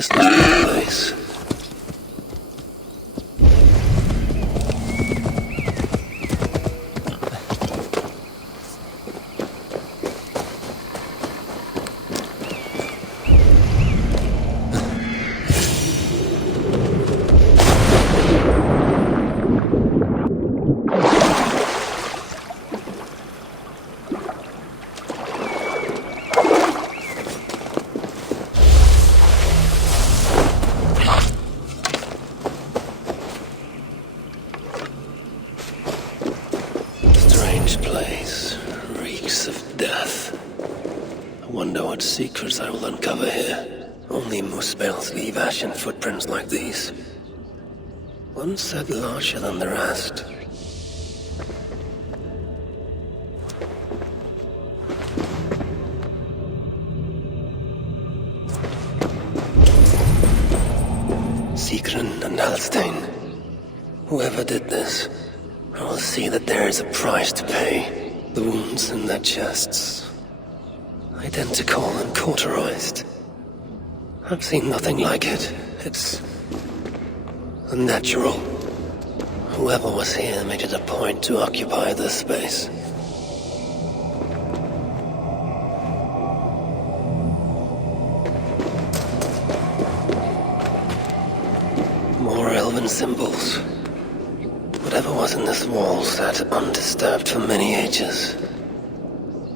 This must be the place. Place reeks of death. I wonder what secrets I will uncover here. Only moose bells leave ashen footprints like these. One said larger than the rest. Sigrun and Halstein. Whoever did this, I will see that there is a price to pay. The wounds in their chests. Identical and cauterized. I've seen nothing like it. It's unnatural. Whoever was here made it a point to occupy this space. More elven symbols. Whatever was in this wall sat undisturbed for many ages.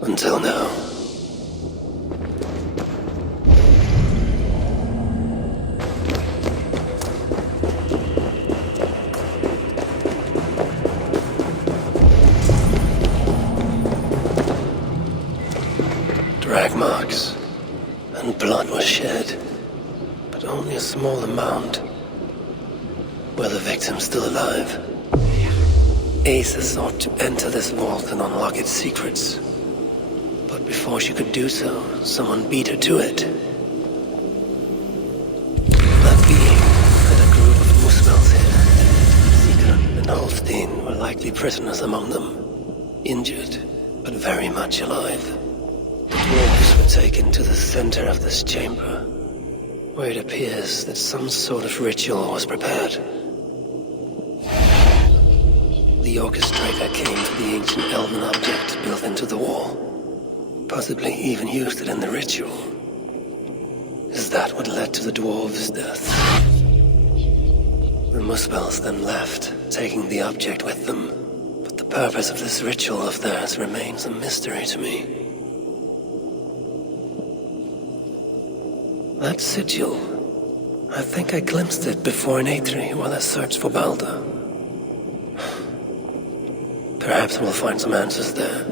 Until now. Drag marks. And blood was shed. But only a small amount. Were the victims still alive? Asa sought to enter this vault and unlock its secrets. But before she could do so, someone beat her to it. That being had a group of Muspels here. Sigrun and Holstein were likely prisoners among them. Injured, but very much alive. The dwarves were taken to the center of this chamber, where it appears that some sort of ritual was prepared. The orchestrator came to the ancient elven object built into the wall. Possibly even used it in the ritual. Is that what led to the dwarves' death? The Muspels then left, taking the object with them. But the purpose of this ritual of theirs remains a mystery to me. That sigil. I think I glimpsed it before in Aetri while I searched for Balder. Perhaps we'll find some answers there.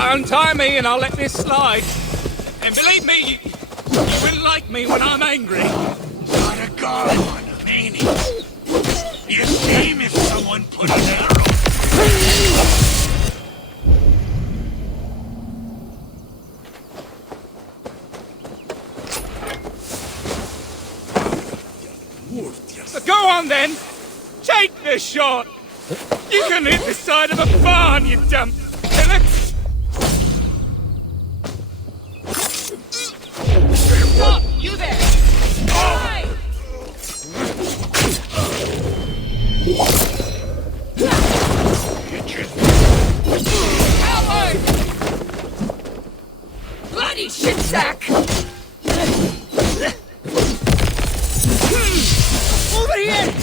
Untie me and I'll let this slide. And believe me, you wouldn't like me when I'm angry. Not a god, mean it. Be a shame if someone put an arrow. Go on then! Take the shot! You can hit the side of a barn, you dumb pillock! Stop! You there! Hey! Coward! Bloody shit sack! Over here!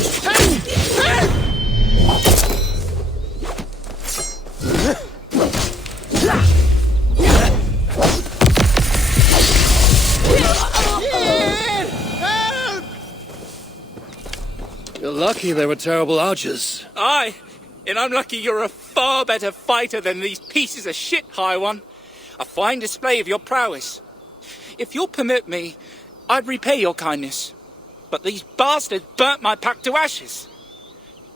You're lucky they were terrible archers. Aye, and I'm lucky you're a far better fighter than these pieces of shit, High One. A fine display of your prowess. If you'll permit me, I'd repay your kindness. But these bastards burnt my pack to ashes.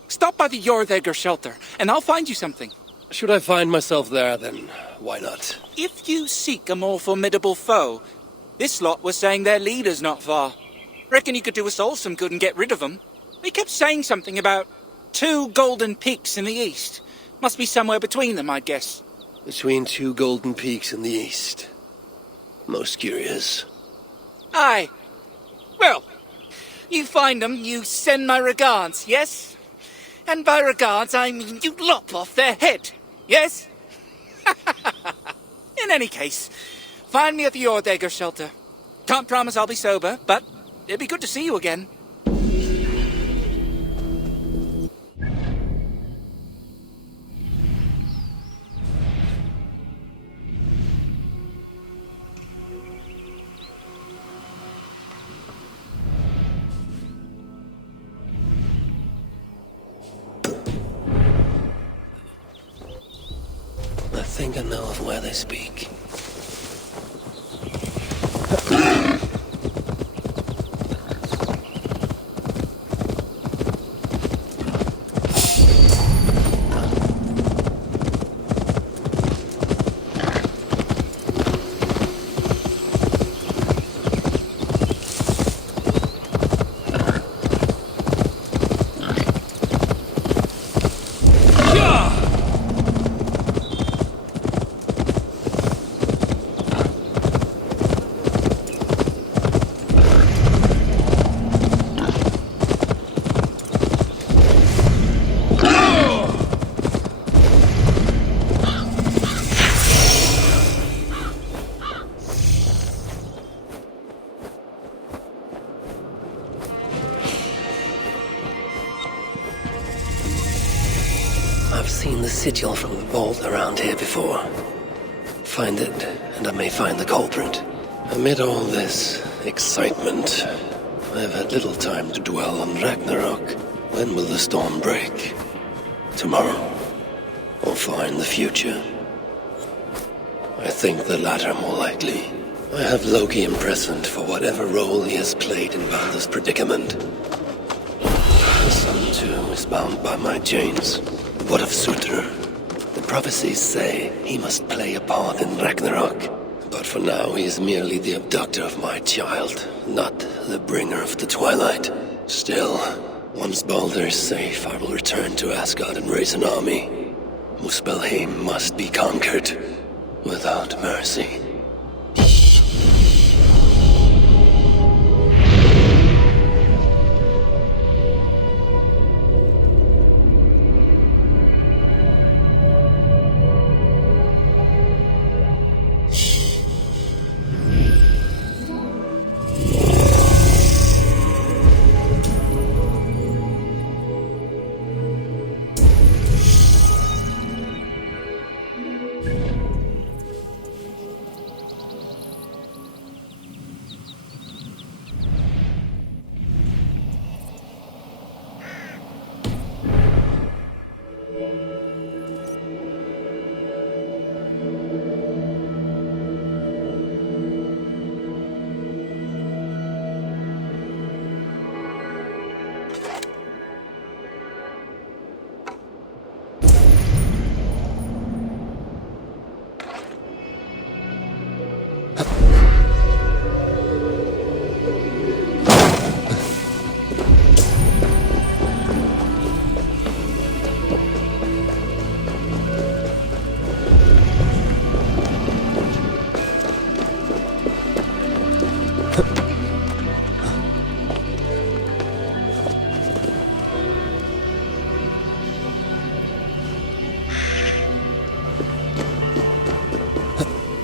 Stop by the Jorðegger shelter, and I'll find you something. Should I find myself there, then why not? If you seek a more formidable foe, this lot was saying their leader's not far. Reckon you could do us all some good and get rid of them. They kept saying something about 2 golden peaks in the east. Must be somewhere between them, I'd guess. Between 2 golden peaks in the east. Most curious. Aye. Well, you find them, you send my regards, yes? And by regards, I mean you lop off their head, yes? In any case, find me at the Jorðegger shelter. Can't promise I'll be sober, but it'd be good to see you again. I think I know of where they speak. I've seen the sigil from the vault around here before. Find it, and I may find the culprit. Amid all this excitement, I have had little time to dwell on Ragnarok. When will the storm break? Tomorrow? Or far in the future? I think the latter more likely. I have Loki imprisoned for whatever role he has played in Balder's predicament. The sun, too, is bound by my chains. What of Surtur? The prophecies say he must play a part in Ragnarok. But for now, he is merely the abductor of my child, not the bringer of the Twilight. Still, once Balder is safe, I will return to Asgard and raise an army. Muspelheim must be conquered, without mercy.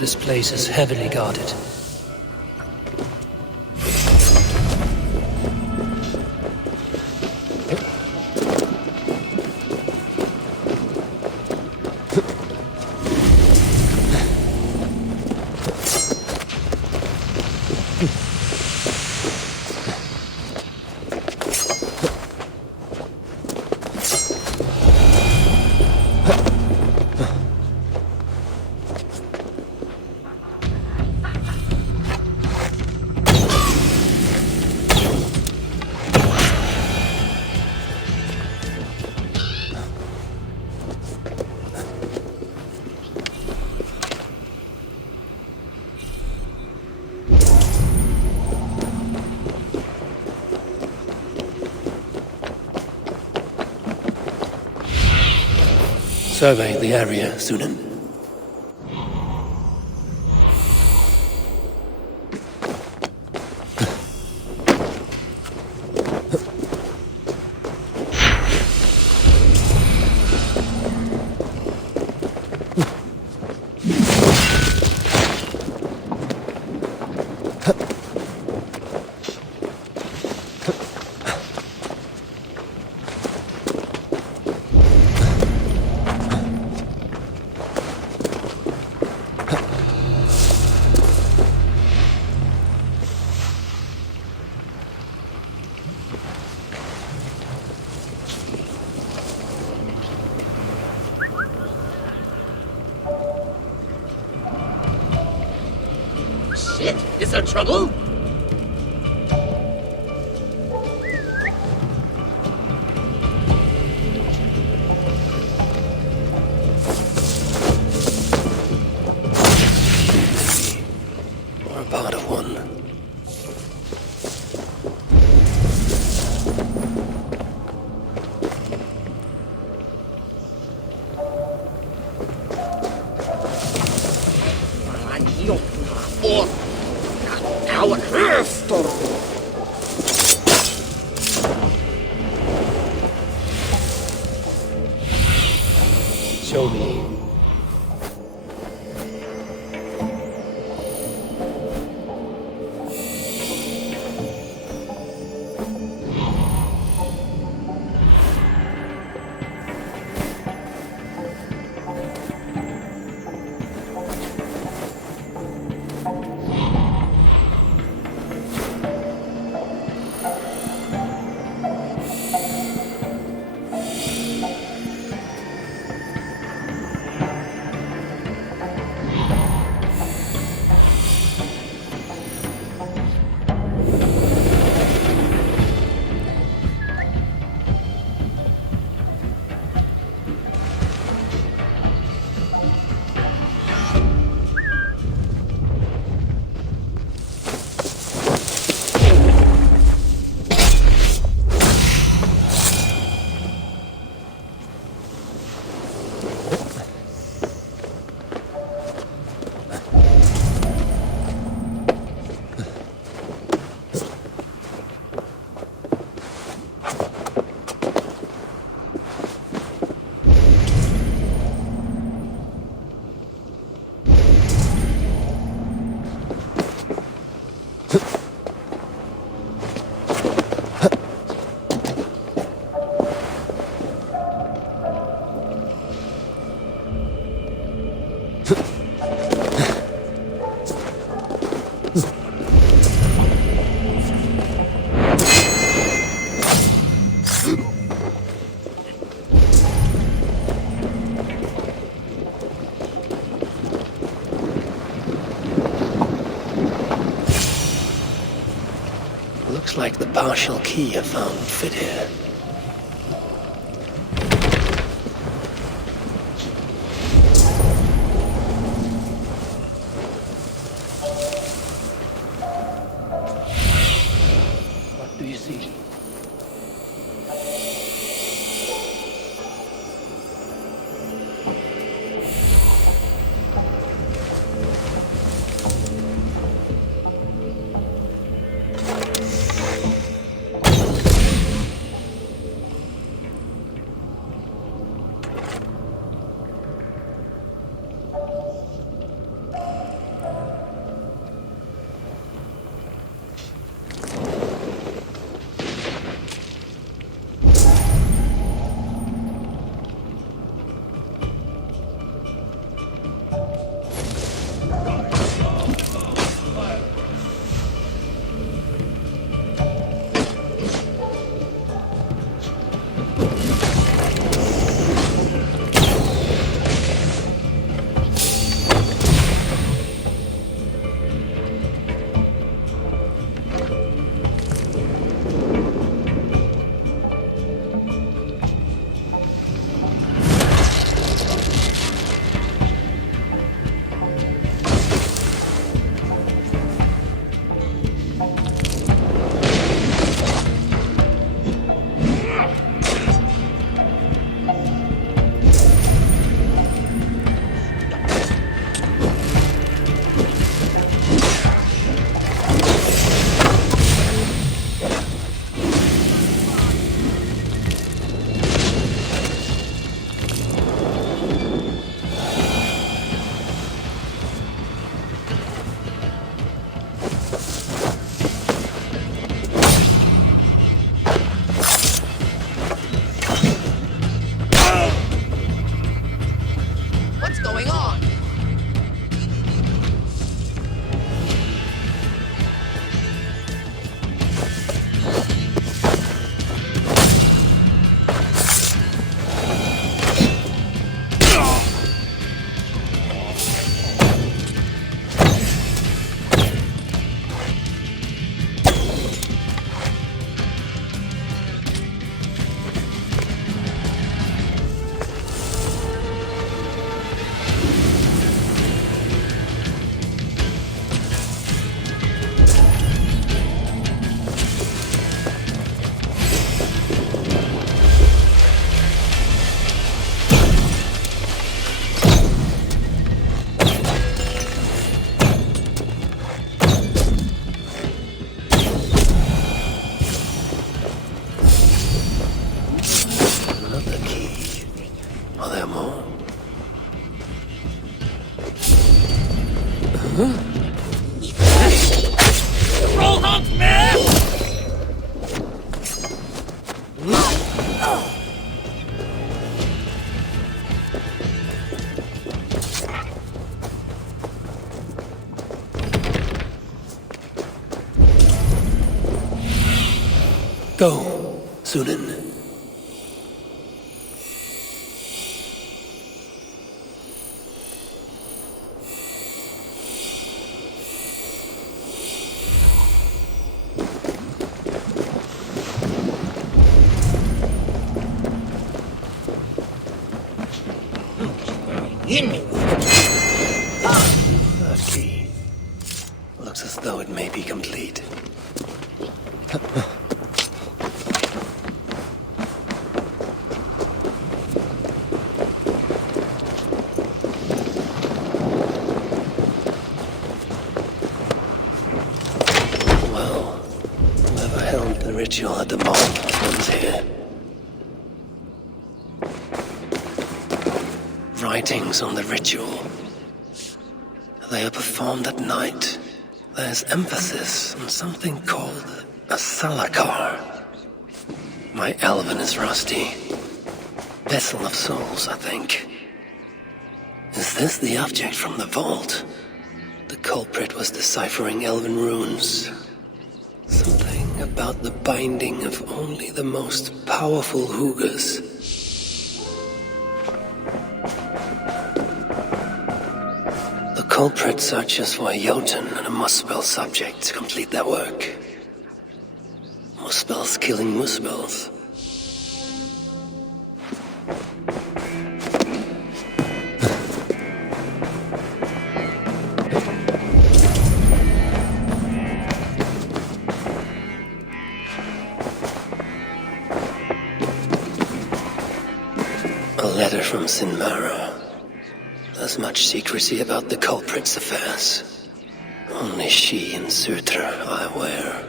This place is heavily guarded. Survey the area, Sunan. Shit! Is there trouble? Or a part of one. Our crystal! Show me. Looks like the partial key I found would fit here. What do you see? Are there more? Roll hunt, man! Go, Sunan. That key. Looks as though it may be complete. Well, whoever held the ritual at the moment comes here. Writings on the ritual. They are performed at night. There's emphasis on something called a salakar. My Elven is rusty. Vessel of souls, I think. Is this the object from the vault? The culprit was deciphering Elven runes. Something about the binding of only the most powerful Hugas. The culprit searches for a Jotun and a Muspel subject to complete their work. Muspels killing Muspels. A letter from Sinmara. There's much secrecy about the culprit's affairs. Only she and Surtr are aware.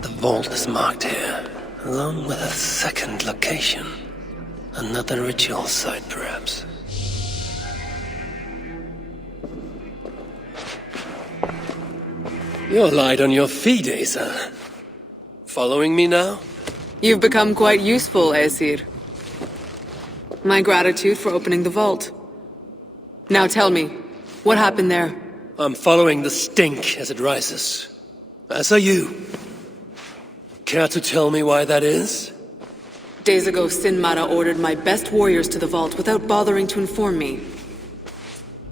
The vault is marked here, along with a second location. Another ritual site, perhaps. You're light on your feet, Asa. Following me now? You've become quite useful, Aesir. My gratitude for opening the vault. Now tell me, what happened there? I'm following the stink as it rises. As are you. Care to tell me why that is? Days ago, Sinmara ordered my best warriors to the vault without bothering to inform me.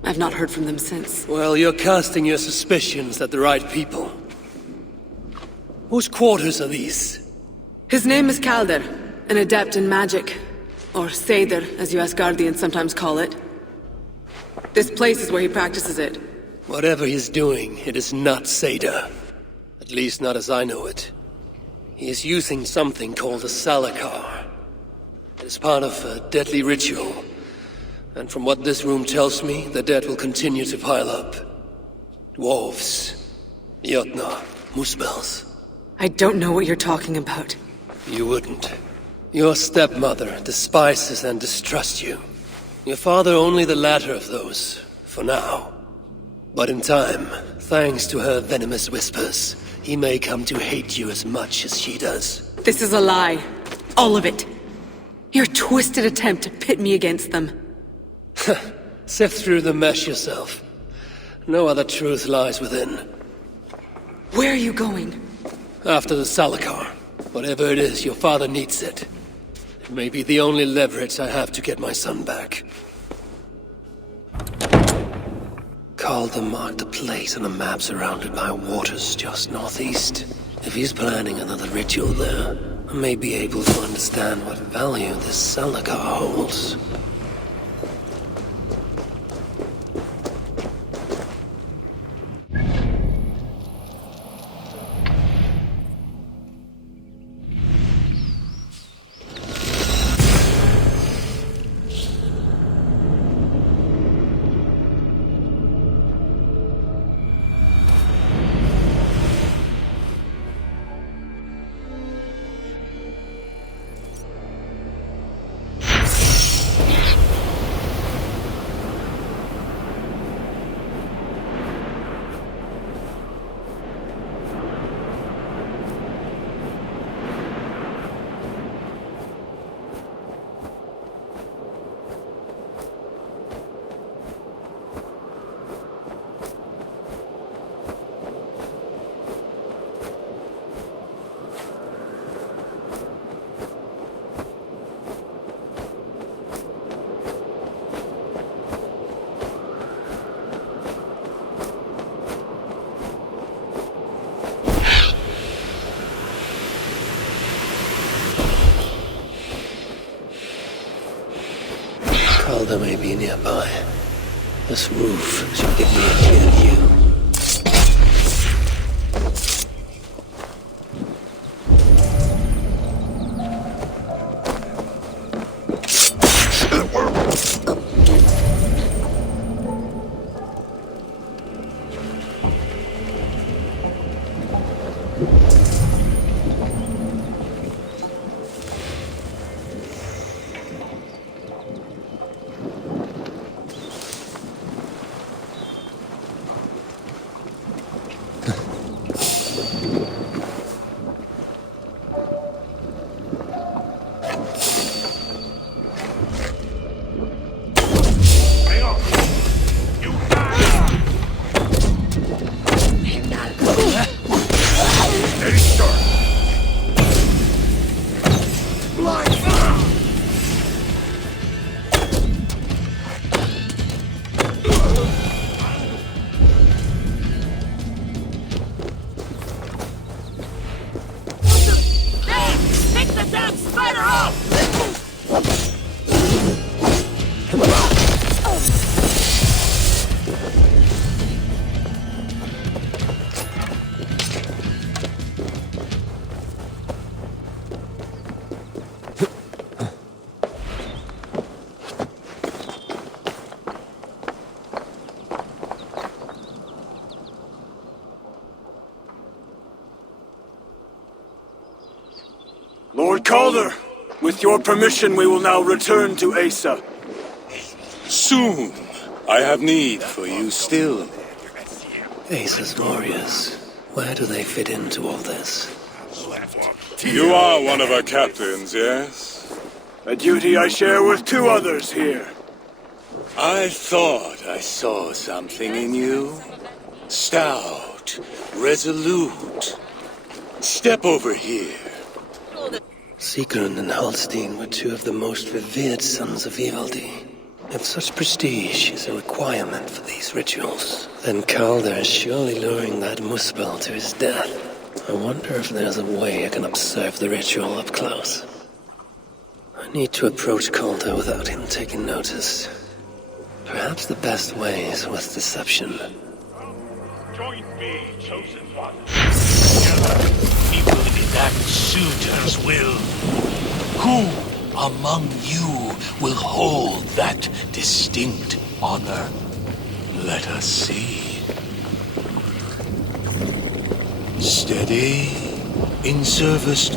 I've not heard from them since. Well, you're casting your suspicions at the right people. Whose quarters are these? His name is Kalder, an adept in magic. Or Seder, as you Asgardians sometimes call it. This place is where he practices it. Whatever he's doing, it is not Seder. At least not as I know it. He is using something called a salakar. It is part of a deadly ritual. And from what this room tells me, the dead will continue to pile up. Dwarves, Jotnar, Muspels. I don't know what you're talking about. You wouldn't. Your stepmother despises and distrusts you. Your father only the latter of those, for now. But in time, thanks to her venomous whispers, he may come to hate you as much as she does. This is a lie. All of it. Your twisted attempt to pit me against them. Sift through the mesh yourself. No other truth lies within. Where are you going? After the salakar. Whatever it is, your father needs it. It may be the only leverage I have to get my son back. Calder marked a place on a map surrounded by waters just northeast. If he's planning another ritual there, I may be able to understand what value this salakar holds. Calder may be nearby. This roof should give me a clear view. Lord Calder, with your permission, we will now return to Asa. Soon. I have need for you still. Asa's warriors, where do they fit into all this? You are one of our captains, yes? A duty I share with two others here. I thought I saw something in you. Stout, resolute. Step over here. Sigrun and Halstein were two of the most revered sons of Ivaldi. If such prestige is a requirement for these rituals, then Calder is surely luring that Muspel to his death. I wonder if there's a way I can observe the ritual up close. I need to approach Calder without him taking notice. Perhaps the best way is with deception. Join me, chosen one. Together, we will enact Suitor's will. Who among you will hold that distinct honor? Let us see. Steady in service.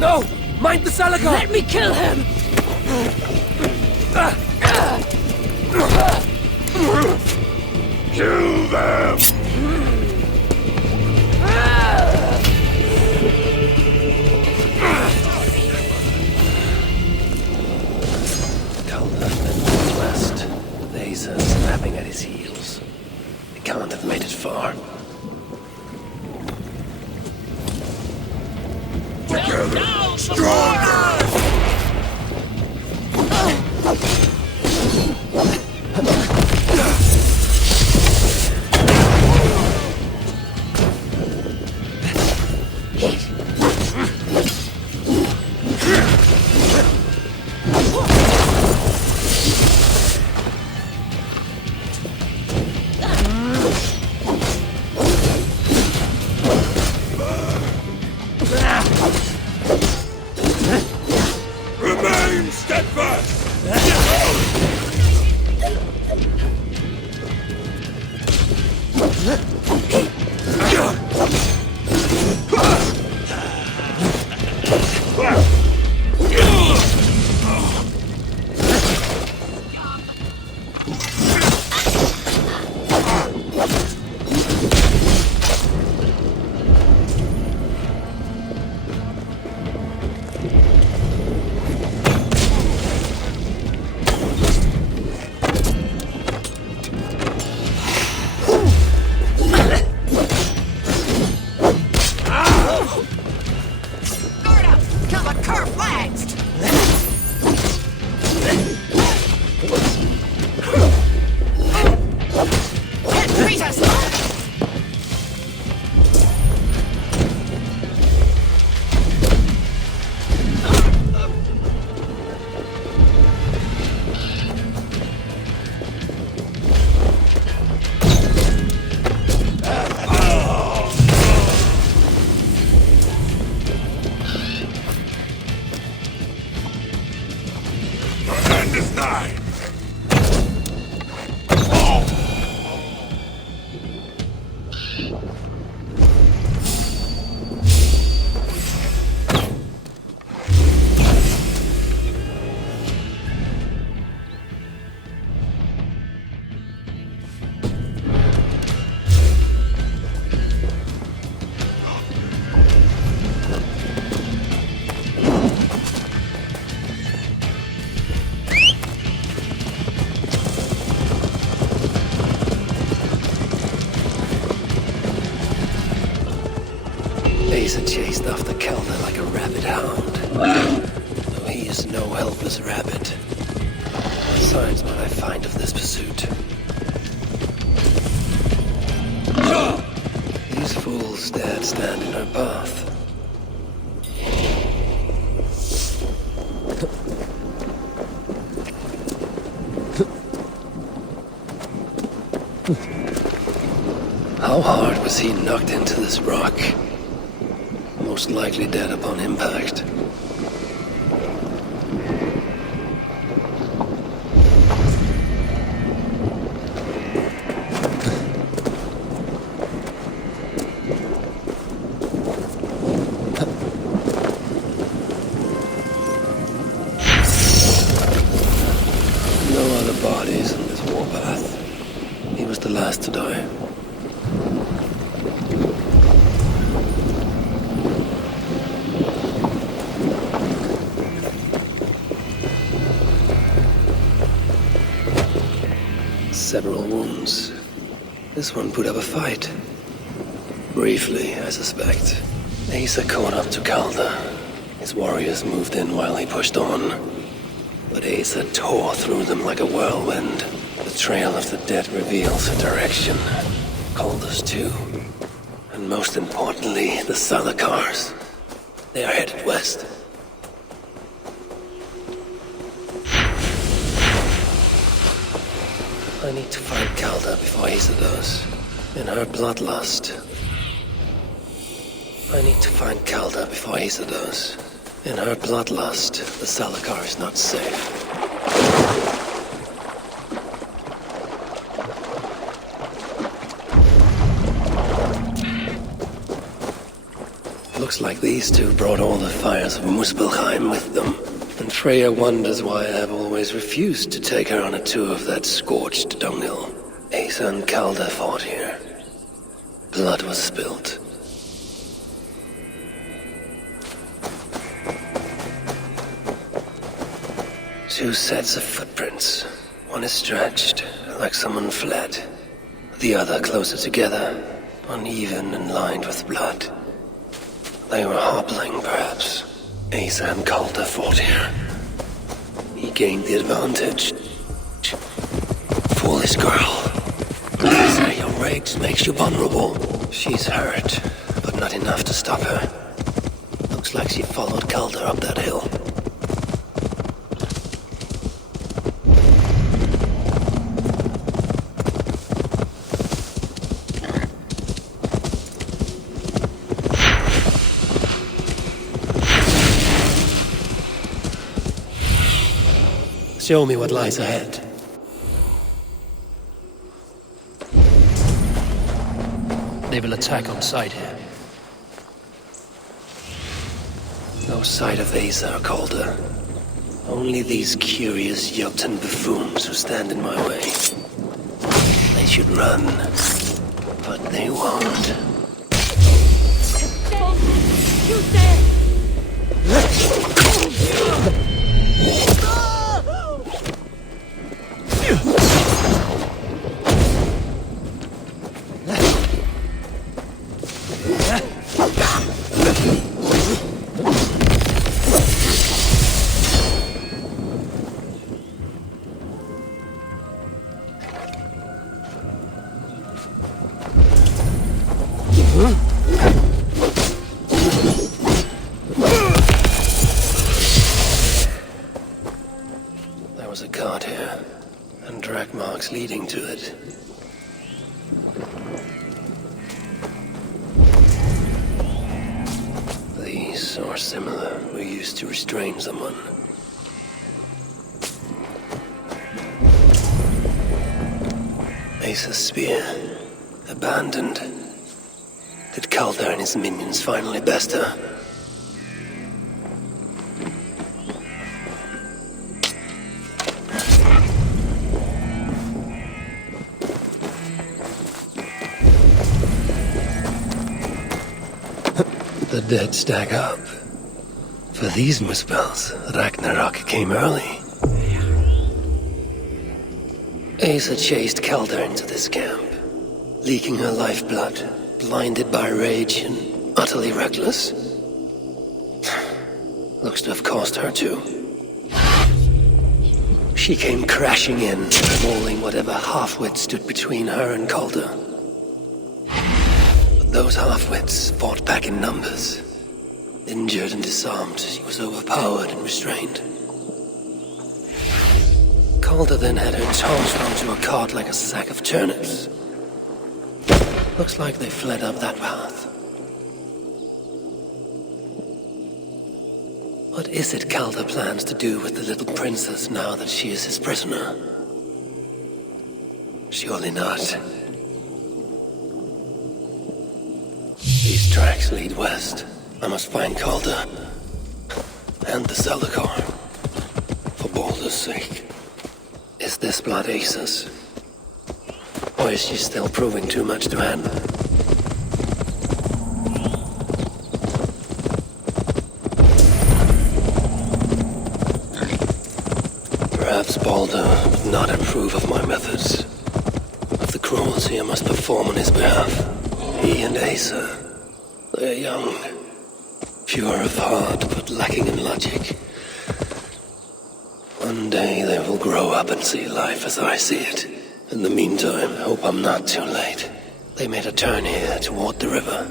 No! Mind the Salakar! Let me kill him! Kill them! Calder then moved west, with Asa snapping at his heels. He can't have made it far. Together, stronger! Remain steadfast! Asa chased after Kelda like a rabid hound. Though he is no helpless rabbit. What signs might I find of this pursuit? These fools dared stand in her path. How hard was he knocked into this rock? Most likely dead upon impact. No other bodies on this warpath. He was the last to die. Several wounds. This one put up a fight. Briefly, I suspect. Asa caught up to Calda. His warriors moved in while he pushed on. But Asa tore through them like a whirlwind. The trail of the dead reveals a direction. Calda's too. And most importantly, the Salakars. They are headed west. I need to find Calda before Asa does. In her bloodlust. I need to find Calda before Asa does. In her bloodlust, the Salakar is not safe. Looks like these two brought all the fires of Muspelheim with them. And Freya wonders why I have always refused to take her on a tour of that scorched dunghill. Asa and Calda fought here. Blood was spilt. Two sets of footprints. One is stretched, like someone fled. The other closer together, uneven and lined with blood. They were hobbling, perhaps. Asa and Calda fought here. He gained the advantage. Foolish girl. Asa, your rage makes you vulnerable. She's hurt, but not enough to stop her. Looks like she followed Calda up that hill. Show me what lies ahead. They will attack on sight here. No sight of Asa or Calder. Only these curious Jotun buffoons who stand in my way. They should run, but they won't. There was a cart here, and drag marks leading to it. These, or similar, were used to restrain someone. Asa's spear, abandoned. Did Calder and his minions finally best her? The dead stack up. For these Muspels, Ragnarok came early. Asa chased Calder into this camp, leaking her lifeblood, blinded by rage and utterly reckless. Looks to have cost her too. She came crashing in, mauling whatever half-wit stood between her and Calder. But those half-wits fought back in numbers. Injured and disarmed, she was overpowered and restrained. Calder then had her tossed onto a cart like a sack of turnips. Looks like they fled up that path. What is it Calder plans to do with the little princess now that she is his prisoner? Surely not. These tracks lead west. I must find Calder. And the Zalakar. For Baldur's sake. Is this blood Asa's? Or is she still proving too much to handle? Perhaps Baldur would not approve of my methods, of the cruelty I must perform on his behalf. He and Asa, they are young, pure of heart but lacking in logic. One day they will grow up and see life as I see it. In the meantime, hope I'm not too late. They made a turn here toward the river.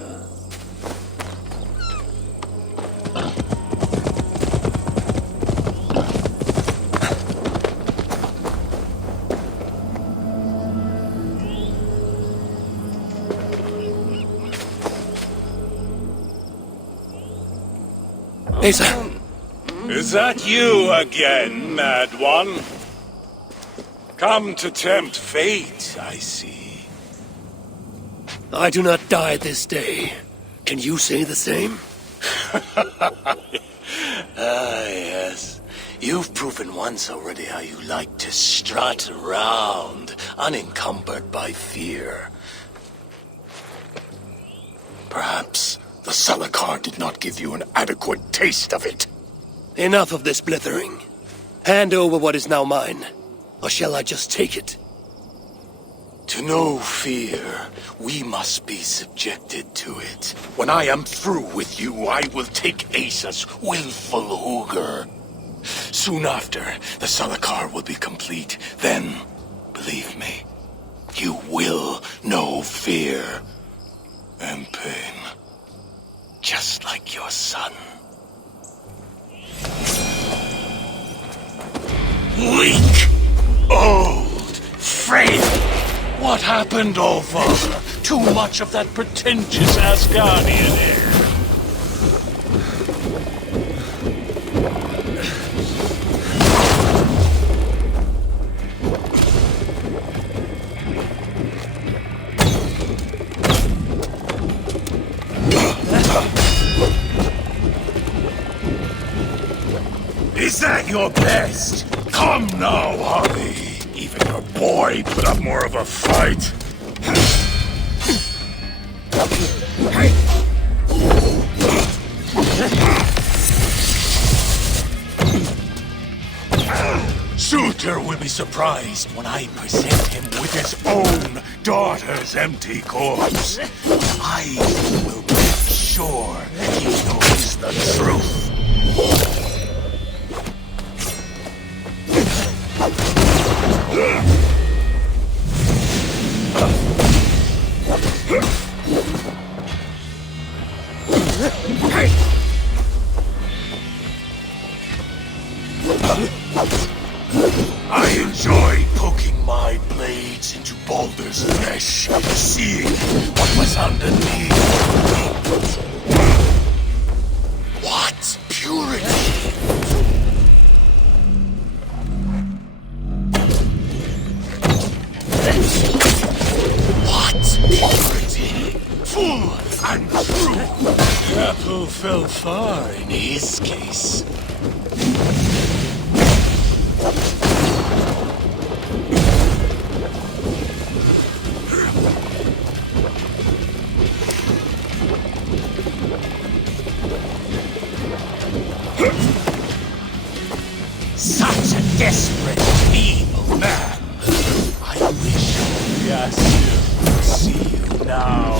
Asa! Is that you again, mad one? Come to tempt fate, I see. I do not die this day. Can you say the same? Yes. You've proven once already how you like to strut around, unencumbered by fear. Perhaps the Zalakar did not give you an adequate taste of it. Enough of this blithering. Hand over what is now mine, or shall I just take it? To know fear, we must be subjected to it. When I am through with you, I will take Asa's willful Hooger. Soon after, the Zalakar will be complete. Then, believe me, you will know fear and pain. Just like your son. Weak, old, frail. What happened, old father? Too much of that pretentious Asgardian air. Is that your best? Come now, Harvey. Even your boy put up more of a fight. Suitor will be surprised when I present him with his own daughter's empty corpse. I will make sure he knows the truth. I enjoy poking my blades into Baldur's flesh, seeing what was underneath. What purity! What purity! Full and true! The apple fell far in his case. Such a desperate, evil man. I wish Yasir could see you now.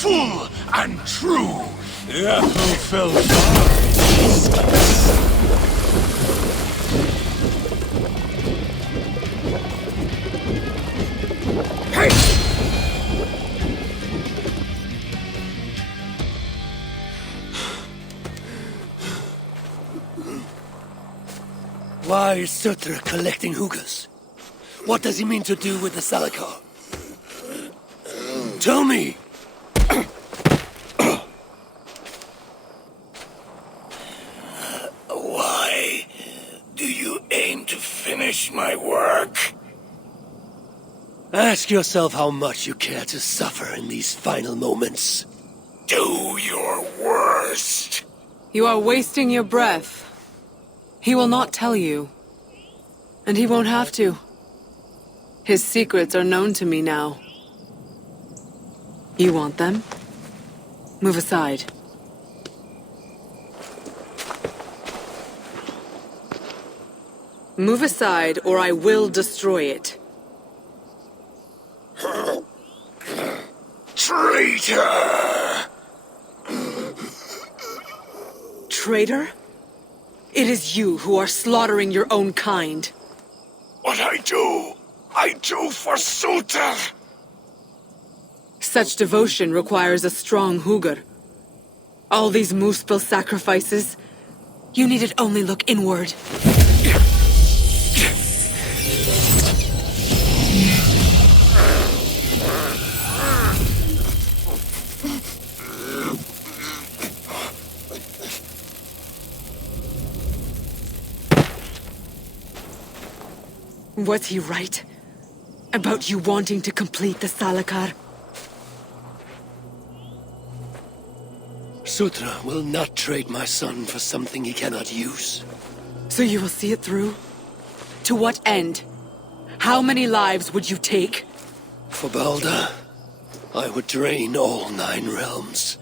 full and true. Yeah, who fell far? Why is Sutra collecting hookahs? What does he mean to do with the Salakar? Tell me! Why do you aim to finish my work? Ask yourself how much you care to suffer in these final moments. Do your worst. You are wasting your breath. He will not tell you. And he won't have to. His secrets are known to me now. You want them? Move aside. Move aside, or I will destroy it. Traitor! Traitor? It is you who are slaughtering your own kind. What I do for Suter! Such devotion requires a strong Hugr. All these Muspel sacrifices, you needed only look inward. Was he right? About you wanting to complete the Salakar? Sutra will not trade my son for something he cannot use. So you will see it through? To what end? How many lives would you take? For Balder, I would drain all 9 realms,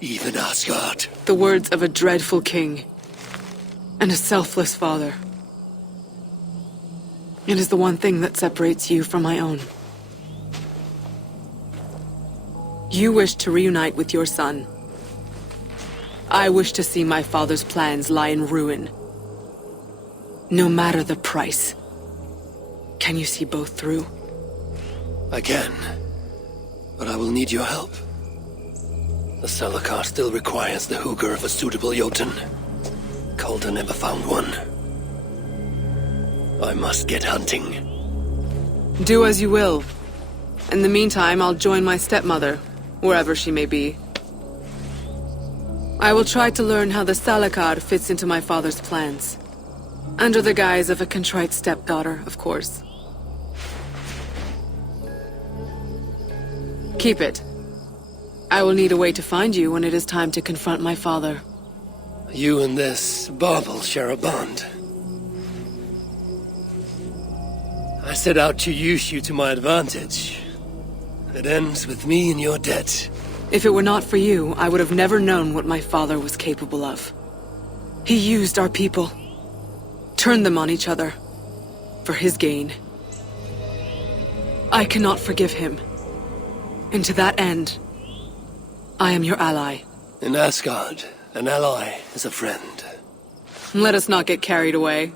even Asgard. The words of a dreadful king. And a selfless father. It is the one thing that separates you from my own. You wish to reunite with your son. I wish to see my father's plans lie in ruin. No matter the price. Can you see both through? I can, but I will need your help. The Salakar still requires the Hugr of a suitable Jotun. Calder never found one. I must get hunting. Do as you will. In the meantime, I'll join my stepmother, wherever she may be. I will try to learn how the Salakar fits into my father's plans. Under the guise of a contrite stepdaughter, of course. Keep it. I will need a way to find you when it is time to confront my father. You and this bauble share a bond. I set out to use you to my advantage. It ends with me in your debt. If it were not for you, I would have never known what my father was capable of. He used our people. Turned them on each other. For his gain. I cannot forgive him. And to that end, I am your ally. In Asgard, an ally is a friend. Let us not get carried away.